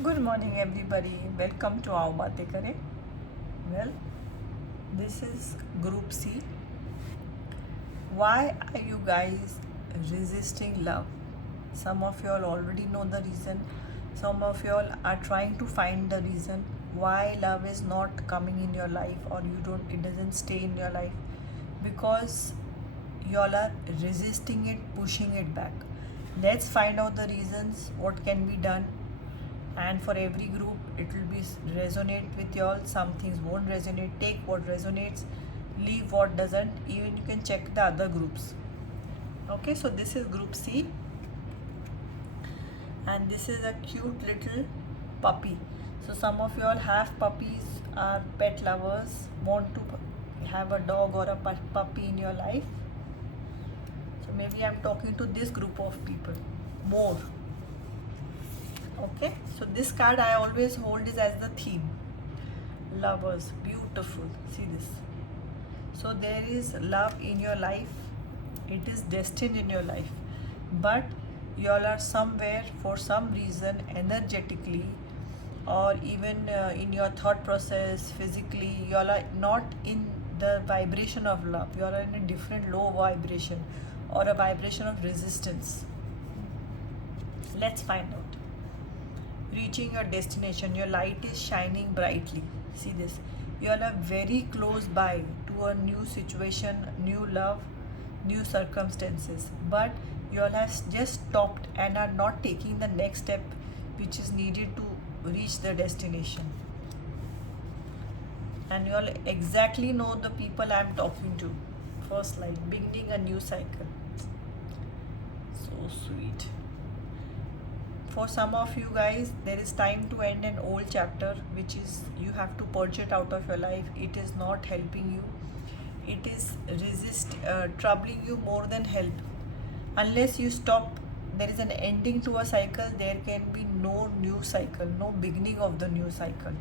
Good morning, everybody. Welcome to Aao Baatein Kare. Well, this is Group C. Why are you guys resisting love? Some of you all already know the reason. Some of you all are trying to find the reason why love is not coming in your life, or it doesn't stay in your life, because you all are resisting it, pushing it back. Let's find out the reasons, what can be done, and for every group it will be resonate with y'all. Some things won't resonate. Take what resonates, leave what doesn't. Even you can check the other groups. Okay, so this is Group C, and this is a cute little puppy. So some of you all have puppies, are pet lovers, want to have a dog or a puppy in your life. So maybe I'm talking to this group of people more. Okay, so this card I always hold is as the theme. Lovers, beautiful. See this. So there is love in your life. It is destined in your life. But you all are somewhere, for some reason, energetically, or even in your thought process, physically, you all are not in the vibration of love. You all are in a different low vibration, or a vibration of resistance. Let's find out. Reaching your destination, your light is shining brightly. See this. You all are very close by to a new situation, new love, new circumstances, but you all have just stopped and are not taking the next step which is needed to reach the destination. And you all exactly know the people I am talking to. First line, beginning a new cycle. So sweet. For some of you guys, there is time to end an old chapter, which is you have to purge it out of your life. It is not helping you. It is troubling you more than help. Unless you stop, there is an ending to a cycle. There can be no new cycle, no beginning of the new cycle.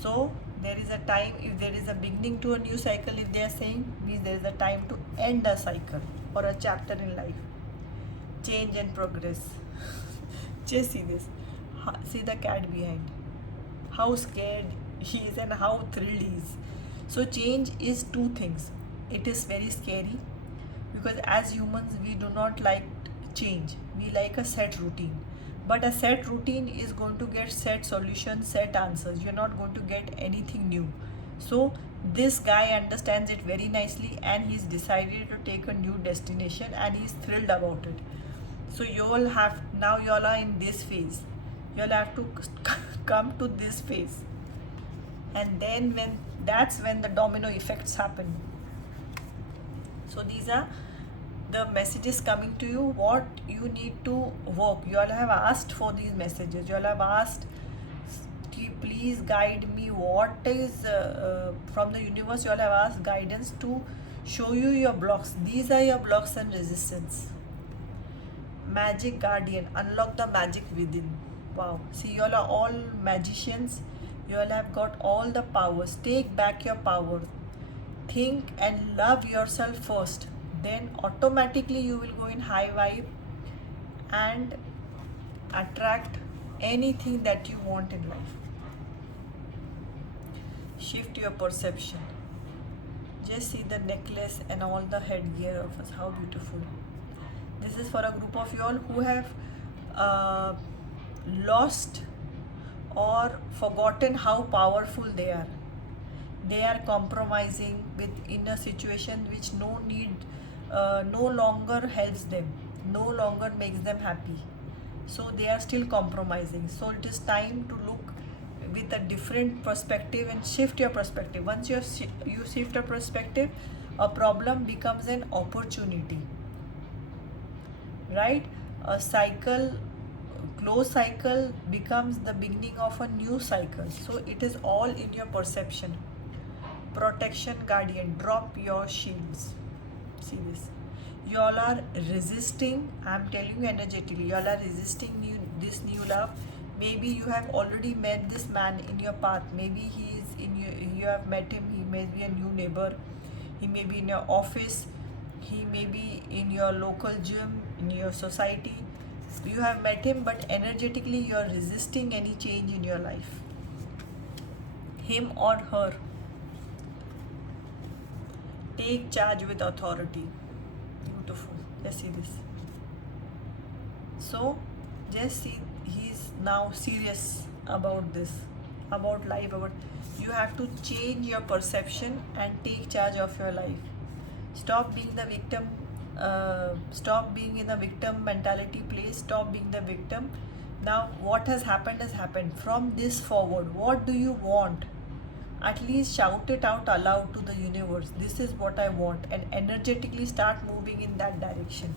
So there is a time. If there is a beginning to a new cycle, if they are saying, means there is a time to end a cycle or a chapter in life. Change and progress. Just see this. See the cat behind. How scared he is and how thrilled he is. So change is two things. It is very scary, because as humans we do not like change. We like a set routine. But a set routine is going to get set solutions, set answers. You're not going to get anything new. So this guy understands it very nicely, and he's decided to take a new destination, and he's thrilled about it. So you all have, now you all are in this phase. You all have to come to this phase, and then when the domino effects happen. So these are the messages coming to you, what you need to work. You all have asked for these messages. You all have asked, please guide me. What is from the universe? You all have asked guidance to show you your blocks. These are your blocks and resistance. Magic guardian, unlock the magic within. Wow, see, you all are all magicians. You all have got all the powers. Take back your power. Think and love yourself first, then automatically you will go in high vibe and attract anything that you want in life. Shift your perception. Just see the necklace and all the headgear of us. How beautiful. This is for a group of you all who have lost or forgotten how powerful they are. They are compromising in a situation which no longer helps them, no longer makes them happy. So they are still compromising. So it is time to look with a different perspective and shift your perspective. Once you shift your perspective, a problem becomes an opportunity. Right? A closed cycle becomes the beginning of a new cycle. So it is all in your perception. Protection guardian, drop your shields. See this. You all are resisting. I'm telling you energetically, you all are resisting this new love. Maybe you have already met this man in your path. Maybe he is in you have met him. He may be a new neighbor. He may be in your office. He may be in your local gym, in your society. You have met him, but energetically you are resisting any change in your life. Him or her. Take charge with authority. Beautiful. Just see this. So, just see, he's now serious about this, about life, about you have to change your perception and take charge of your life. Stop being the victim. Stop being in the victim mentality place. Stop being the victim. Now, what has happened has happened. From this forward, what do you want? At least shout it out aloud to the universe. This is what I want, and energetically start moving in that direction.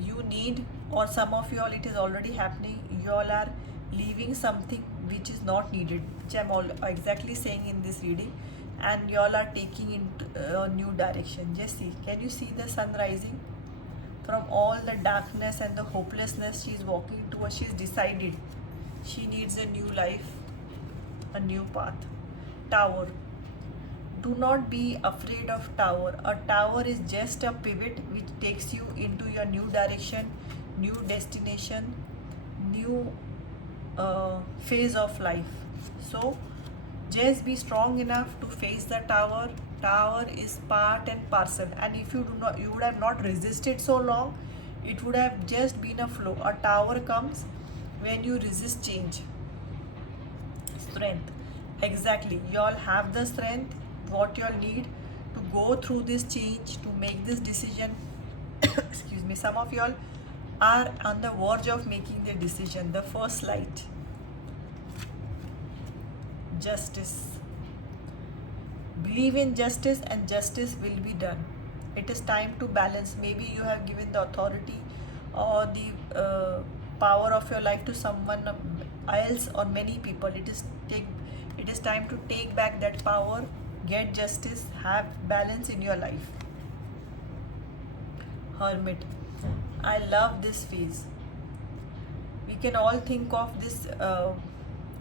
You need, or some of you all, it is already happening. You all are leaving something which is not needed, which I'm all exactly saying in this reading, and you all are taking into a new direction. Just see, can you see the sun rising? From all the darkness and the hopelessness she is walking towards, she has decided she needs a new life, a new path. Tower. Do not be afraid of tower. A tower is just a pivot which takes you into your new direction, new destination, new phase of life. So just be strong enough to face the tower. Tower is part and parcel, and if you do not, you would have not resisted so long, it would have just been a flow. A tower comes when you resist change. Strength. Exactly, you all have the strength what you all need to go through this change, to make this decision. Excuse me, some of you all are on the verge of making the decision, the first light. Justice. Believe in justice and justice will be done. It is time to balance. Maybe you have given the authority or the power of your life to someone else or many people. It is time to take back that power, get justice, have balance in your life. Hermit. I love this phase. We can all think of this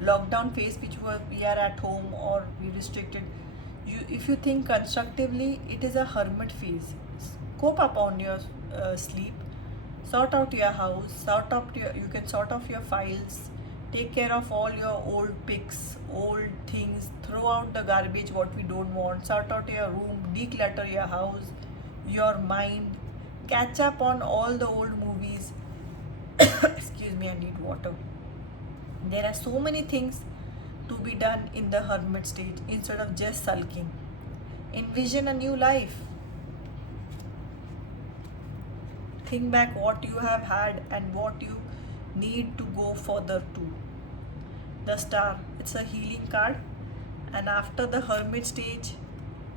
lockdown phase which we are at home or we restricted. If you think constructively, it is a hermit phase. Cope upon your sleep, sort out your house, you can sort out your files, take care of all your old pics, old things, throw out the garbage what we don't want, sort out your room, declutter your house, your mind, catch up on all the old movies. Excuse me, I need water. There are so many things to be done in the hermit stage instead of just sulking. Envision a new life. Think back what you have had and what you need to go further to. The star, it's a healing card, and after the hermit stage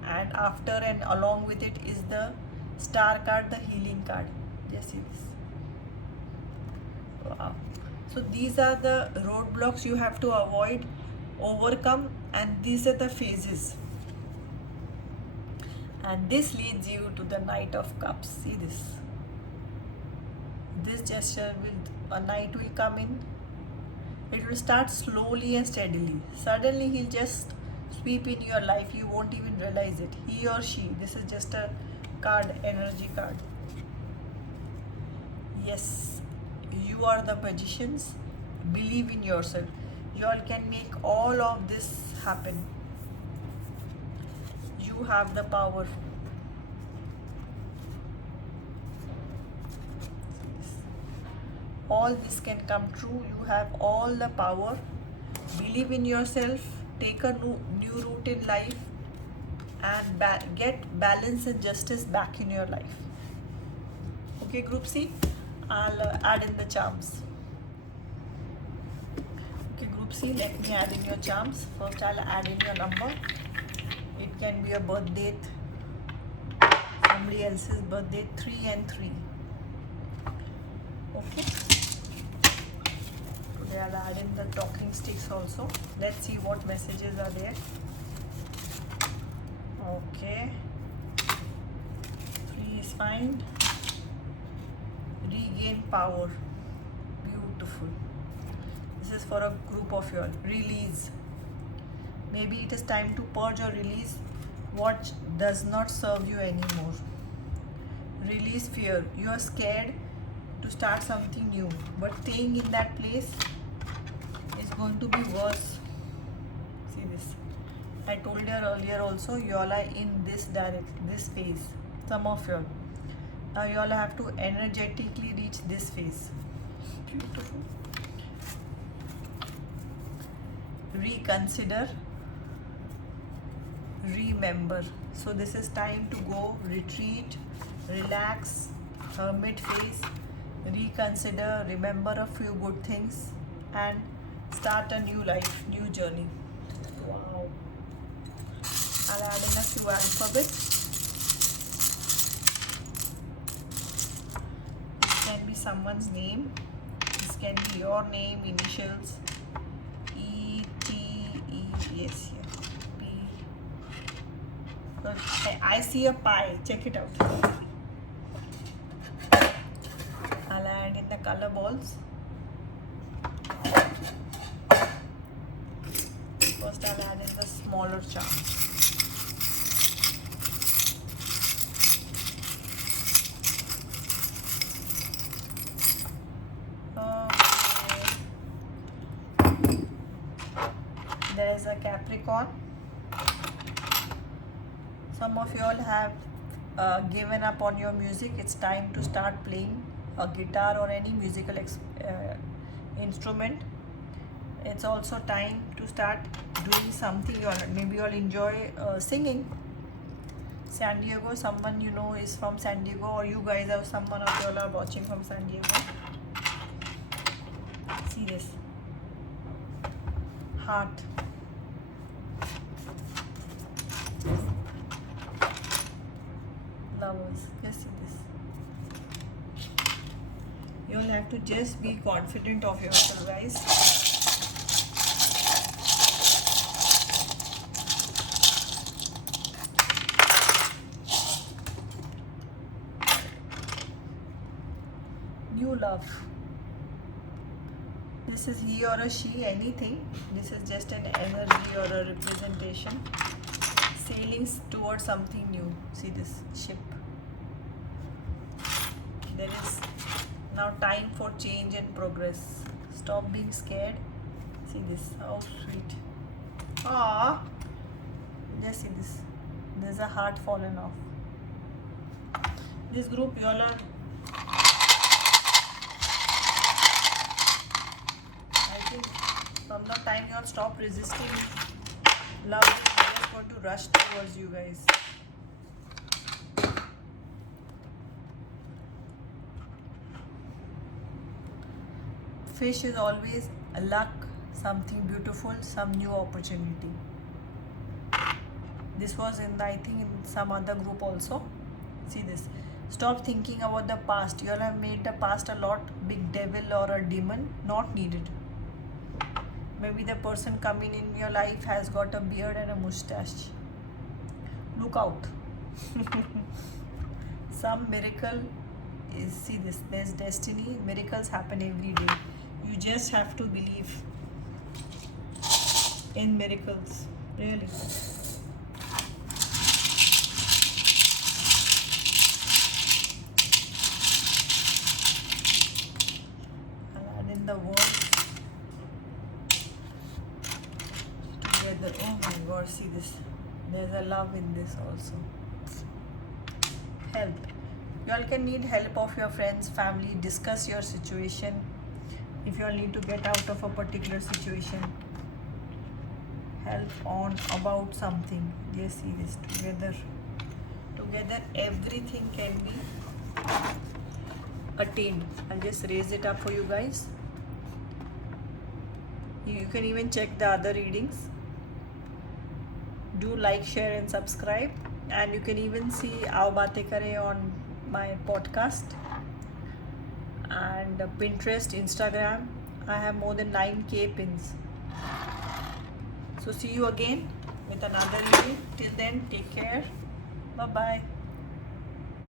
and after and along with it is the star card, the healing card. Just see this. Wow. So these are the roadblocks you have to avoid, overcome, and these are the phases. And this leads you to the Knight of Cups. See this. This gesture will, a knight will come in. It will start slowly and steadily. Suddenly he'll just sweep in your life. You won't even realize it. He or she. This is just a card, energy card. Yes, you are the magicians. Believe in yourself. You all can make all of this happen. You have the power. All this can come true. You have all the power. Believe in yourself. Take a new route in life and get balance and justice back in your life. Okay, Group C, I'll add in the charms. Okay, Group C, let me add in your charms. First, I'll add in your number. It can be a birth date, somebody else's birth date, 3 and 3. Okay. Today I'll add in the talking sticks also. Let's see what messages are there. Okay. 3 is fine. Regain power. Beautiful. This is for a group of you all. Release. Maybe it is time to purge or release what does not serve you anymore. release fear. You are scared to start something new, but staying in that place is going to be worse. See this. I told you earlier also, you all are in this phase. Some of you all. Now you all have to energetically reach this phase. Beautiful. Reconsider. Remember. So this is time to go retreat, relax, hermit phase, reconsider, remember a few good things, and start a new life, new journey. Wow. I'll add in a few alphabets. This can be someone's name. This can be your name, initials. E, T, E, yes, here. I see a pie. Check it out. I'll add in the color balls. First, I'll add in the smaller charms. There's a Capricorn. Some of you all have given up on your music. It's time to start playing a guitar or any musical instrument. It's also time to start doing something. Maybe you all enjoy singing. San Diego, someone you know is from San Diego, or you guys have someone of you all are watching from San Diego. See this. Heart. Lovers. Just see this. You all have to just be confident of yourself, guys. New love. This is he or a she, anything. This is just an energy or a representation. Sailing towards something new. See this ship. There is now time for change and progress. Stop being scared. See this. How sweet. Ah, just see this. There's a heart fallen off. This group, you all are. I think from the time you all stop resisting love, is just going to rush towards you guys. Fish is always a luck, something beautiful, some new opportunity. This was in I think in some other group also. See this. Stop thinking about the past. You all have made the past a lot big devil or a demon, not needed. Maybe the person coming in your life has got a beard and a mustache. Look out. Some miracle is, see this, there's destiny. Miracles happen every day. You just have to believe in miracles. Really. I'll add in the words together. Oh my god, see this. There's a love in this also. Help. You all can need help of your friends, family. Discuss your situation. If you all need to get out of a particular situation, help on about something. Yes, see this. Together everything can be attained. I'll just raise it up for you guys. You can even check the other readings. Do like, share and subscribe, and you can even see Aao Baatein Kare on my podcast and Pinterest, Instagram. I have more than 9,000 pins. So see you again with another reading. Till then, take care. Bye bye.